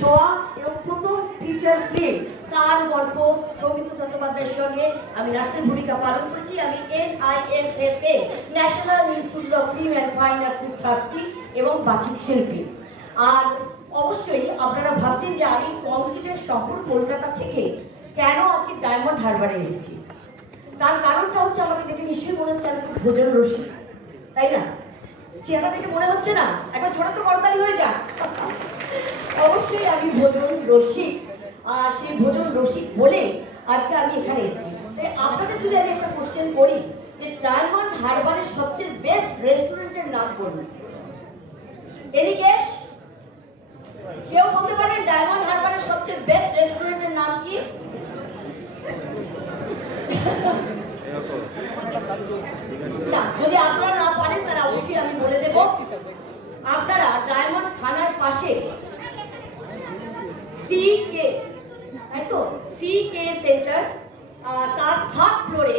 ছোঁয়া এবং প্রথম ফিচার ফিল্ম তার গল্প সৌমিত্র চট্টোপাধ্যায়ের সঙ্গে আমি নার্সের ভূমিকা পালন করেছি। আমি N I F F A national institute of film and fine আর্টসের ছাত্রী এবং বাচিক শিল্পী। আর অবশ্যই আপনারা ভাবছেন যে আমি কংক্রিটের শহর কলকাতা থেকে কেন আজকে ডায়মন্ড হারবারে এসেছি? তার কারণটা হচ্ছে আমাকে দেখে নিশ্চয়ই মনে হচ্ছে আমি ভোজন রসিক, তাই না? চেহারা দেখে মনে হচ্ছে না? একবার জোরে তো করতালি হয়ে যাক। অবশ্যই আমি ভোজন রসিক। আর সেই ভোজন রসিক বলে আজকে আমি এখানে এসেছি। তাই আপনাদের যদি আমি একটা কোশ্চেন করি, যে ডায়মন্ড হারবারের সবচেয়ে বেস্ট রেস্টুরেন্টের নাম বলুন। এনি গেস কেউ বলতে পারেন ডায়মন্ড হারবারের সবচেয়ে বেস্ট রেস্টুরেন্টের নাম কি? না, যদি আপনারা না পারেন, তাহলে অবশ্যই আমি বলে দেব। আপনারা ডায়মন্ড খানার পাশে সি কে তাই তো সি কে সেন্টার তার থার্ড ফ্লোরে